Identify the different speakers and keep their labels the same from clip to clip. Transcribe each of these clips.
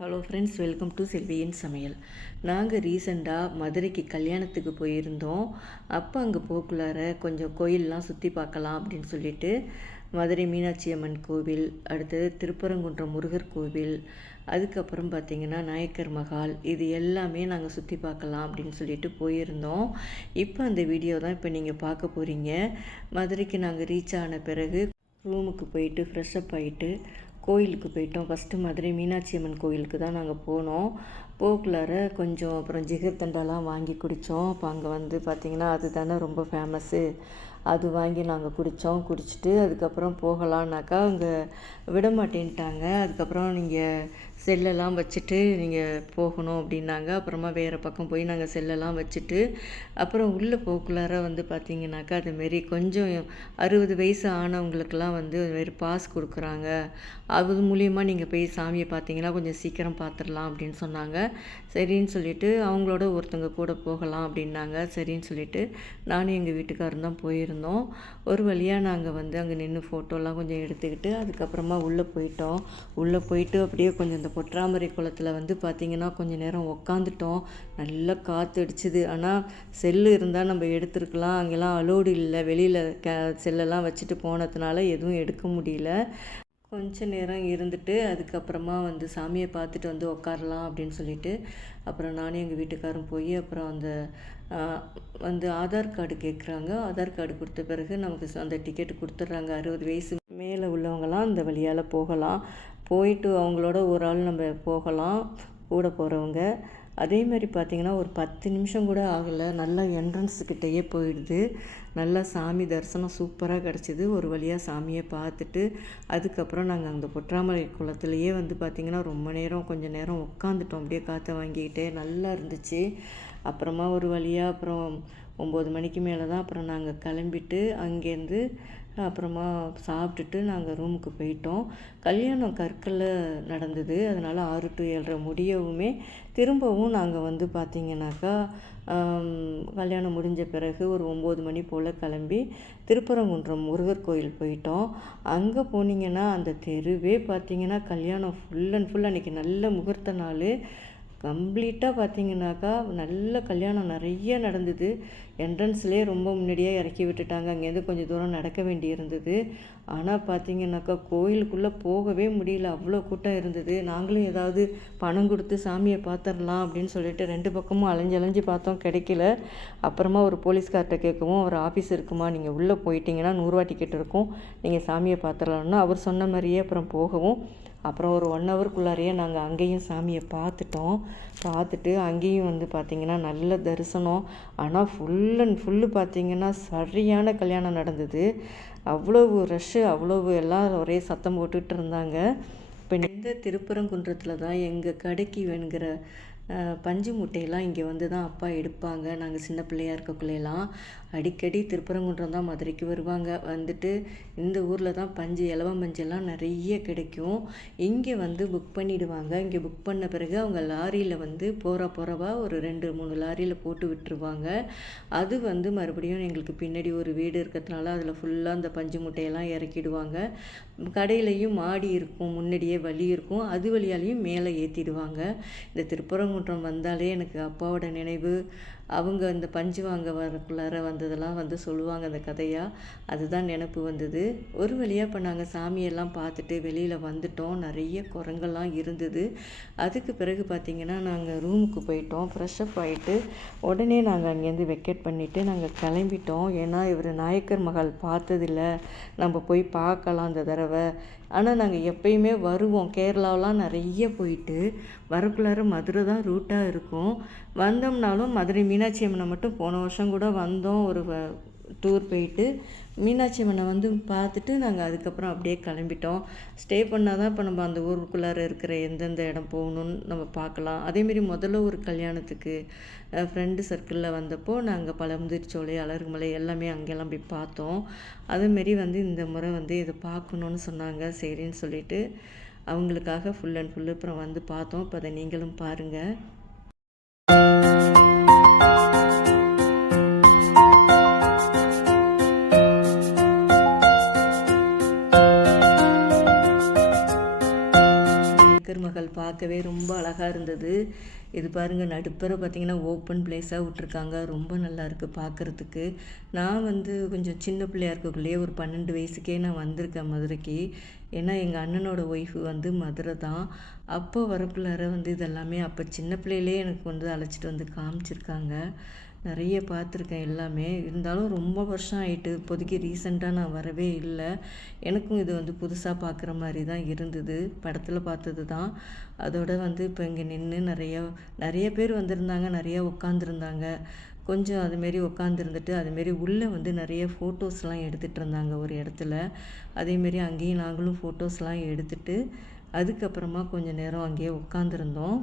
Speaker 1: Hello friends welcome to செல்வியின் சமையல் நாங்கள் ரீசெண்டாக மதுரைக்கு கல்யாணத்துக்கு போயிருந்தோம். அப்போ அங்கே போக்குள்ளார கொஞ்சம் கோயிலெலாம் சுற்றி பார்க்கலாம் அப்படின்னு சொல்லிட்டு மதுரை மீனாட்சி அம்மன் கோவில் அடுத்தது திருப்பரங்குன்றம் முருகர் கோவில் அதுக்கப்புறம் பார்த்திங்கன்னா நாயக்கர் மகால் இது எல்லாமே நாங்கள் சுற்றி பார்க்கலாம் அப்படின்னு சொல்லிட்டு போயிருந்தோம். இப்போ அந்த வீடியோ தான் இப்போ நீங்கள் பார்க்க போகிறீங்க மதுரைக்கு நாங்கள் ரீச் ஆன பிறகு ரூமுக்கு போயிட்டு ஃப்ரெஷ்அப் ஆகிட்டு கோயிலுக்கு போயிட்டோம். ஃபஸ்ட்டு மதுரை மீனாட்சி அம்மன் கோயிலுக்கு தான் நாங்கள் போனோம். போக்குள்ளார கொஞ்சம் அப்புறம் ஜிகர்தண்டெல்லாம் வாங்கி குடித்தோம் அப்போ அங்கே வந்து பார்த்திங்கன்னா அது தானே ரொம்ப ஃபேமஸ்ஸு அது வாங்கி நாங்கள் குடித்தோம் குடிச்சிட்டு அதுக்கப்புறம் போகலான்னாக்கா அங்கே விட மாட்டேன்ட்டாங்க அதுக்கப்புறம் நீங்கள் செல்லெல்லாம் வச்சுட்டு நீங்கள் போகணும் அப்படின்னாங்க. அப்புறமா வேறு பக்கம் போய் நாங்கள் செல்லெல்லாம் வச்சுட்டு அப்புறம் உள்ளே போக்குள்ளார வந்து பார்த்திங்கனாக்கா அதுமாரி கொஞ்சம் அறுபது வயசு ஆனவங்களுக்கெல்லாம் வந்து அதுமாரி பாஸ் கொடுக்குறாங்க. அது மூலியமாக நீங்கள் போய் சாமியை பார்த்தீங்கன்னா கொஞ்சம் சீக்கிரம் பார்த்துடலாம் அப்படின்னு சொன்னாங்க. சரின்னு சொல்லிவிட்டு அவங்களோட ஒருத்தவங்க கூட போகலாம் அப்படின்னாங்க. சரின்னு சொல்லிவிட்டு நானும் எங்கள் வீட்டுக்காரரும் தான் போயிருந்தோம். ஒரு வழியாக நாங்கள் வந்து அங்கே நின்று ஃபோட்டோலாம் கொஞ்சம் எடுத்துக்கிட்டு அதுக்கப்புறமா உள்ளே போயிட்டோம். உள்ளே போயிட்டு அப்படியே கொஞ்சம் இந்த பொற்றாமரை குளத்தில் வந்து பார்த்திங்கன்னா கொஞ்சம் நேரம் உக்காந்துட்டோம். நல்லா காற்று அடிச்சுது. ஆனால் செல்லு இருந்தால் நம்ம எடுத்துருக்கலாம். அங்கெல்லாம் அலோடு இல்லை. வெளியில் க செல்லெல்லாம் வச்சுட்டு போனதுனால எதுவும் எடுக்க முடியல. கொஞ்ச நேரம் இருந்துட்டு அதுக்கப்புறமா வந்து சாமியை பார்த்துட்டு வந்து உக்காரலாம் அப்படின்னு சொல்லிட்டு அப்புறம் நானும் எங்கள் வீட்டுக்காரும் போய் அப்புறம் அந்த வந்து ஆதார் கார்டு கேட்குறாங்க ஆதார் கார்டு கொடுத்த பிறகு நமக்கு அந்த டிக்கெட் கொடுத்துட்றாங்க. அறுபது வயசு மேலே உள்ளவங்களாம் அந்த வழியால் போகலாம். போயிட்டு அவங்களோட ஒரு ஆள் நம்ம போகலாம். கூட போகிறவங்க அதே மாதிரி பார்த்திங்கன்னா ஒரு பத்து நிமிஷம் கூட ஆகலை. நல்லா என்ட்ரன்ஸுக்கிட்டேயே போயிடுது. நல்லா சாமி தரிசனம் சூப்பராக கிடச்சிது. ஒரு வழியாக சாமியை பார்த்துட்டு அதுக்கப்புறம் நாங்கள் அந்த பொற்றாமலை குளத்துலையே வந்து பார்த்திங்கன்னா ரொம்ப நேரம் கொஞ்சம் நேரம் உட்காந்துட்டோம் அப்படியே காற்றை வாங்கிக்கிட்டே நல்லா இருந்துச்சு. அப்புறமா ஒரு வழியாக அப்புறம் ஒம்பது மணிக்கு மேலே தான் அப்புறம் நாங்கள் கிளம்பிட்டு அங்கேருந்து அப்புறமா சாப்பிட்டுட்டு நாங்கள் ரூமுக்கு போயிட்டோம். கல்யாணம் கற்களில் நடந்தது. அதனால் ஆறு டு ஏழரை முடியவுமே திரும்பவும் நாங்கள் வந்து பார்த்திங்கனாக்கா கல்யாணம் முடிஞ்ச பிறகு ஒரு ஒம்பது மணி போல் கிளம்பி திருப்பரங்குன்றம் முருகர் கோயில் போயிட்டோம். அங்கே போனீங்கன்னா அந்த தெருவே பார்த்திங்கன்னா கல்யாணம் ஃபுல் அண்ட் ஃபுல் அன்றைக்கி நல்ல முகூர்த்த நாள். கம்ப்ளீட்டாக பார்த்தீங்கன்னாக்கா நல்ல கல்யாணம் நிறைய நடந்தது. என்ட்ரன்ஸ்லேயே ரொம்ப முன்னாடியே இறக்கி விட்டுட்டாங்க. அங்கேருந்து கொஞ்சம் தூரம் நடக்க வேண்டி இருந்தது. ஆனால் பார்த்தீங்கன்னாக்கா கோயிலுக்குள்ளே போகவே முடியல. அவ்வளோ கூட்டம் இருந்தது. நாங்களும் ஏதாவது பணம் கொடுத்து சாமியை பார்த்துடலாம் அப்படின்னு சொல்லிட்டு ரெண்டு பக்கமும் அலைஞ்சு அலைஞ்சு பார்த்தோம். கிடைக்கல. அப்புறமா ஒரு போலீஸ்கார்ட்ட கேட்கவும் அவர் ஆஃபீஸ் இருக்குமா? நீங்கள் உள்ளே போயிட்டீங்கன்னா நூறுரூவா டிக்கெட் இருக்கும். நீங்கள் சாமியை பார்த்துடலாம்னா அவர் சொன்ன மாதிரியே அப்புறம் போகவும் அப்புறம் ஒரு ஒன் ஹவருக்குள்ளாரையே நாங்கள் அங்கேயும் சாமியை பார்த்துட்டோம். பார்த்துட்டு அங்கேயும் வந்து பார்த்திங்கன்னா நல்ல தரிசனம். ஆனால் ஃபுல் அண்ட் ஃபுல்லு பார்த்திங்கன்னா சரியான கல்யாணம் நடந்தது. அவ்வளவு ரஷ்ஷு அவ்வளவு எல்லாம் ஒரே சத்தம் போட்டுக்கிட்டு இருந்தாங்க. இப்போ இந்த திருப்பரங்குன்றத்தில் தான் எங்கள் கடைக்கு வேணுங்கிற பஞ்சு முட்டையெல்லாம் இங்கே வந்து தான் அப்பா எடுப்பாங்க. நாங்கள் சின்ன பிள்ளையாக இருக்கக்குள்ளேலாம் அடிக்கடி திருப்பரங்குன்றம் தான் மதுரைக்கு வருவாங்க. வந்துட்டு இந்த ஊரில் தான் பஞ்சு இலவ பஞ்செல்லாம் நிறைய கிடைக்கும். இங்கே வந்து புக் பண்ணிவிடுவாங்க இங்கே புக் பண்ண பிறகு அவங்க லாரியில் வந்து போகிற போகிறவா ஒரு ரெண்டு மூணு லாரியில் போட்டு விட்டுருவாங்க. அது வந்து மறுபடியும் எங்களுக்கு பின்னாடி ஒரு வீடு இருக்கிறதுனால அதில் ஃபுல்லாக அந்த பஞ்சு முட்டையெல்லாம் இறக்கிடுவாங்க. கடையிலையும் மாடி இருக்கும் முன்னாடியே வழி இருக்கும். அது வழியாலையும் மேலே ஏற்றிடுவாங்க இந்த திருப்பரங்குன்றம் வந்தாலே எனக்கு அப்பாவோட நினைவு அவங்க அந்த பஞ்சு வாங்க வரக்குள்ளார வந்ததெல்லாம் வந்து சொல்லுவாங்க அந்த கதையாக அதுதான் நினப்பு வந்தது. ஒரு வழியாக இப்போ நாங்கள் சாமியெல்லாம் பார்த்துட்டு வெளியில் வந்துட்டோம். நிறைய குரங்கெல்லாம் இருந்தது. அதுக்கு பிறகு பார்த்திங்கன்னா நாங்கள் ரூமுக்கு போயிட்டோம். ஃப்ரெஷ் அப் ஆகிட்டு உடனே நாங்கள் அங்கேருந்து வெக்கேட் பண்ணிவிட்டு நாங்கள் கிளம்பிட்டோம். ஏன்னா இவர் நாயக்கர் மகள் பார்த்ததில்ல. நம்ம போய் பார்க்கலாம் அந்த தடவை. ஆனால் நாங்கள் எப்பயுமே வருவோம். கேரளாவெலாம் நிறைய போயிட்டு வரக்குள்ளார மதுரை தான் ரூட்டாக இருக்கும். வந்தோம்னாலும் மதுரை மீனாட்சி அம்மனை மட்டும் போன வருஷம் கூட வந்தோம். ஒரு டூர் போயிட்டு மீனாட்சி அம்மனை வந்து பார்த்துட்டு நாங்கள் அதுக்கப்புறம் அப்படியே கிளம்பிட்டோம். ஸ்டே பண்ணால் தான் இப்போ நம்ம அந்த ஊருக்குள்ளார இருக்கிற எந்தெந்த இடம் போகணுன்னு நம்ம பார்க்கலாம். அதேமாரி முதல்ல ஒரு கல்யாணத்துக்கு ஃப்ரெண்டு சர்க்கிளில் வந்தப்போ நாங்கள் பழமுதிர்ச்சோலை அலர்மலை எல்லாமே அங்கெல்லாம் போய் பார்த்தோம். அதேமாரி வந்து இந்த முறை வந்து இதை பார்க்கணுன்னு சொன்னாங்க. சரின்னு சொல்லிட்டு அவங்களுக்காக ஃபுல் அண்ட் ஃபுல்லு அப்புறம் வந்து பார்த்தோம். இப்போ அதை நீங்களும் பாருங்கள் அழகாக இருந்தது. இது பாருங்கள் நடுப்பற பார்த்திங்கன்னா ஓப்பன் பிளேஸாக விட்ருக்காங்க ரொம்ப நல்லா இருக்குது பார்க்குறதுக்கு. நான் வந்து கொஞ்சம் சின்ன பிள்ளையா இருக்கக்குள்ளேயே ஒரு பன்னெண்டு வயசுக்கே நான் வந்திருக்கேன் மதுரைக்கு. ஏன்னா எங்கள் அண்ணனோட ஒய்ஃபு வந்து மதுரை தான். அப்போ வரக்குள்ளார வந்து இதெல்லாமே அப்போ சின்ன பிள்ளையிலே எனக்கு வந்து அழைச்சிட்டு வந்து காமிச்சிருக்காங்க. நிறைய பார்த்துருக்கேன் எல்லாமே. இருந்தாலும் ரொம்ப வருஷம் ஆயிட்டு இப்போதைக்கு ரீசெண்டாக நான் வரவே இல்லை. எனக்கும் இது வந்து புதுசாக பார்க்குற மாதிரி தான் இருந்தது. படத்தில் பார்த்தது தான். அதோட வந்து இப்போ இங்கே நின்று நிறைய நிறைய பேர் வந்திருந்தாங்க நிறையா உட்காந்துருந்தாங்க கொஞ்சம் அதுமாரி உட்காந்துருந்துட்டு அதுமாரி உள்ளே வந்து நிறைய ஃபோட்டோஸ்லாம் எடுத்துகிட்டு இருந்தாங்க ஒரு இடத்துல. அதேமாரி அங்கேயும் நாங்களும் ஃபோட்டோஸ்லாம் எடுத்துகிட்டு அதுக்கப்புறமா கொஞ்சம் நேரம் அங்கேயே உட்காந்துருந்தோம்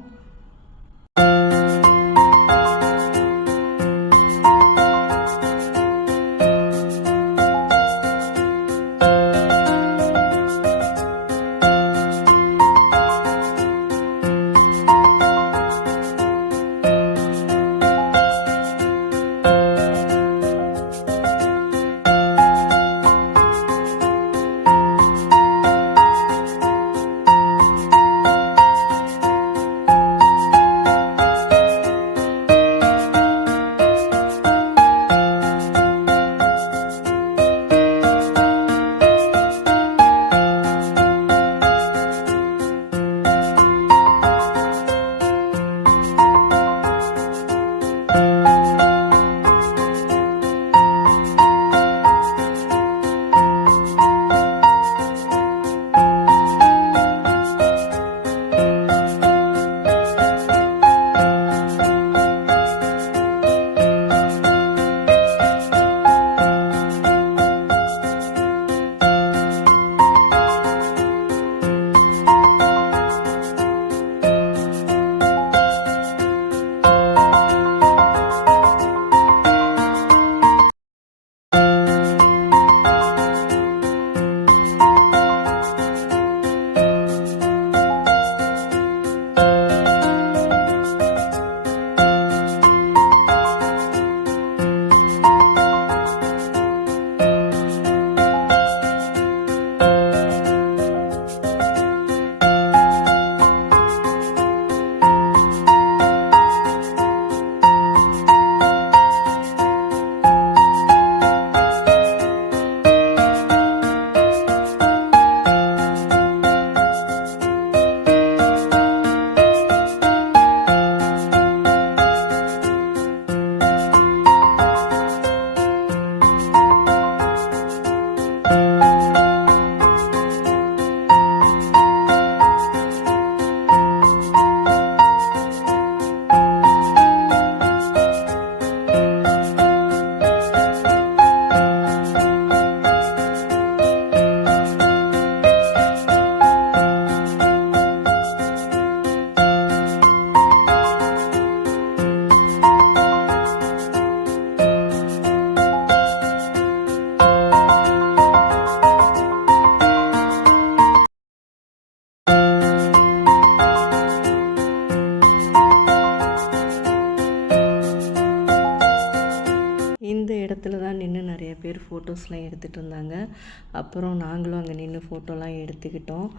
Speaker 1: எடுத்துகிட்டு இருந்தாங்க அப்புறம் நாங்களும் அங்கே நின்று ஃபோட்டோலாம் எடுத்துக்கிட்டோம்.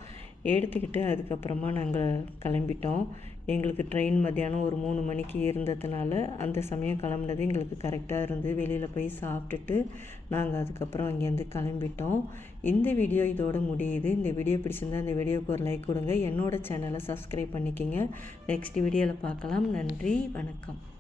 Speaker 1: எடுத்துக்கிட்டு அதுக்கப்புறமா நாங்கள் கிளம்பிட்டோம். எங்களுக்கு ட்ரெயின் மத்தியானம் ஒரு மூணு மணிக்கு இருந்ததுனால அந்த சமயம் கிளம்புனது எங்களுக்கு கரெக்டாக இருந்து வெளியில் போய் சாப்பிட்டுட்டு நாங்கள் அதுக்கப்புறம் அங்கேருந்து கிளம்பிட்டோம். இந்த வீடியோ இதோட முடியுது. இந்த வீடியோ பிடிச்சிருந்தா இந்த வீடியோவுக்கு ஒரு லைக் கொடுங்க. என்னோடய சேனலை சப்ஸ்கிரைப் பண்ணிக்கிங்க. நெக்ஸ்ட் வீடியோவில் பார்க்கலாம். நன்றி. வணக்கம்.